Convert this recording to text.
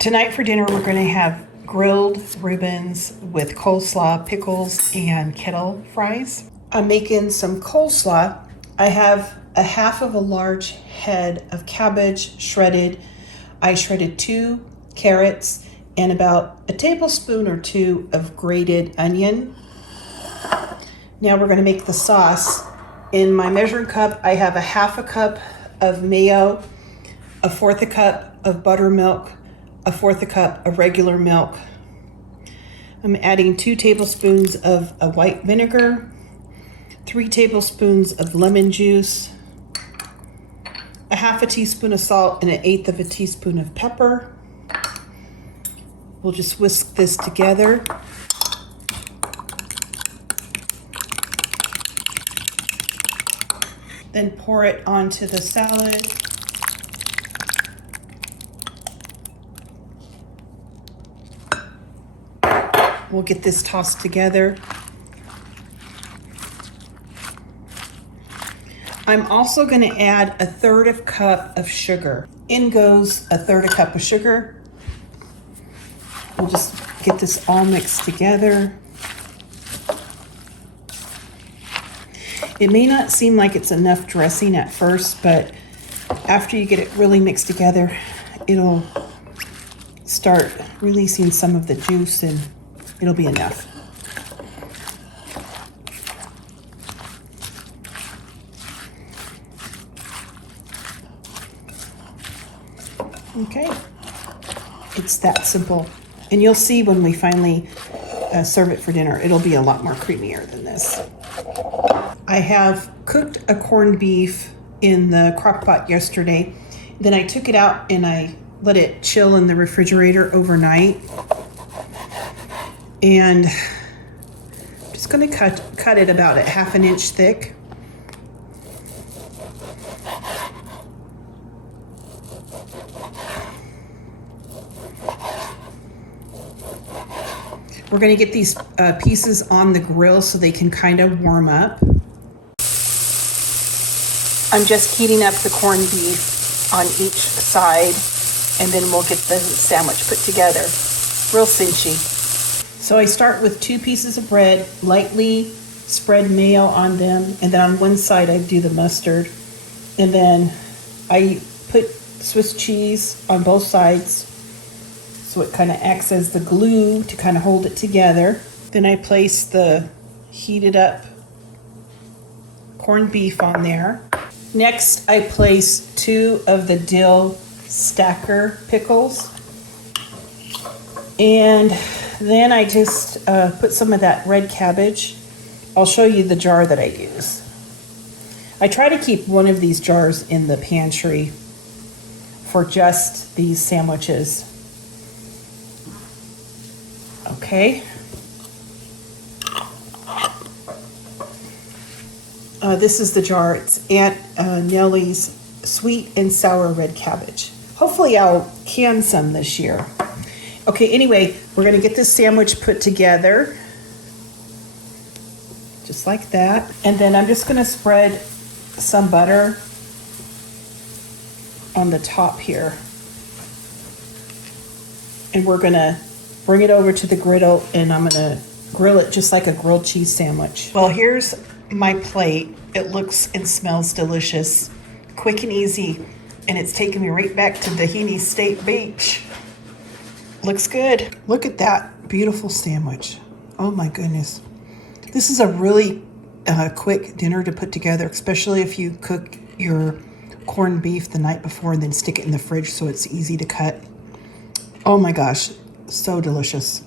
Tonight for dinner, we're going to have grilled Reubens with coleslaw, pickles, and kettle fries. I'm making some coleslaw. I have a half of a large head of cabbage shredded. I shredded 2 carrots and about a tablespoon or 2 of grated onion. Now we're going to make the sauce. In my measuring cup, I have a half a cup of mayo, a fourth a cup of buttermilk, a fourth a cup of regular milk. I'm adding 2 tablespoons of a white vinegar, 3 tablespoons of lemon juice, a half a teaspoon of salt, and 1/8 of a teaspoon of pepper. We'll just whisk this together. Then pour it onto the salad. We'll get this tossed together. I'm also going to add 1/3 cup of sugar. In goes 1/3 cup of sugar. We'll just get this all mixed together. It may not seem like it's enough dressing at first, but after you get it really mixed together, it'll start releasing some of the juice and it'll be enough. Okay, it's that simple. And you'll see when we finally serve it for dinner, it'll be a lot more creamier than this. I have cooked a corned beef in the crock pot yesterday. Then I took it out and I let it chill in the refrigerator overnight. And I'm just going to cut it about a 1/2 inch thick. We're going to get these pieces on the grill so they can kind of warm up. I'm just heating up the corned beef on each side, and then we'll get the sandwich put together. Real cinchy. So I start with 2 pieces of bread, lightly spread mayo on them, and then on one side I do the mustard. And then I put Swiss cheese on both sides, so it kind of acts as the glue to kind of hold it together. Then I place the heated up corned beef on there. Next, I place 2 of the dill stacker pickles. And then I just put some of that red cabbage. I'll show you the jar that I use. I try to keep one of these jars in the pantry for just these sandwiches. Okay. This is the jar. It's Aunt Nellies sweet and sour red cabbage. Hopefully I'll can some this year. Okay, anyway, we're going to get this sandwich put together. Just like that. And then I'm just going to spread some butter on the top here. And we're going to bring it over to the griddle, and I'm going to grill it just like a grilled cheese sandwich. Well, here's my plate. It looks and smells delicious, quick and easy, and it's taking me right back to Tahini State Beach. Looks good. Look at that beautiful sandwich. Oh my goodness. This is a really quick dinner to put together, especially if you cook your corned beef the night before and then stick it in the fridge so it's easy to cut. Oh my gosh, so delicious.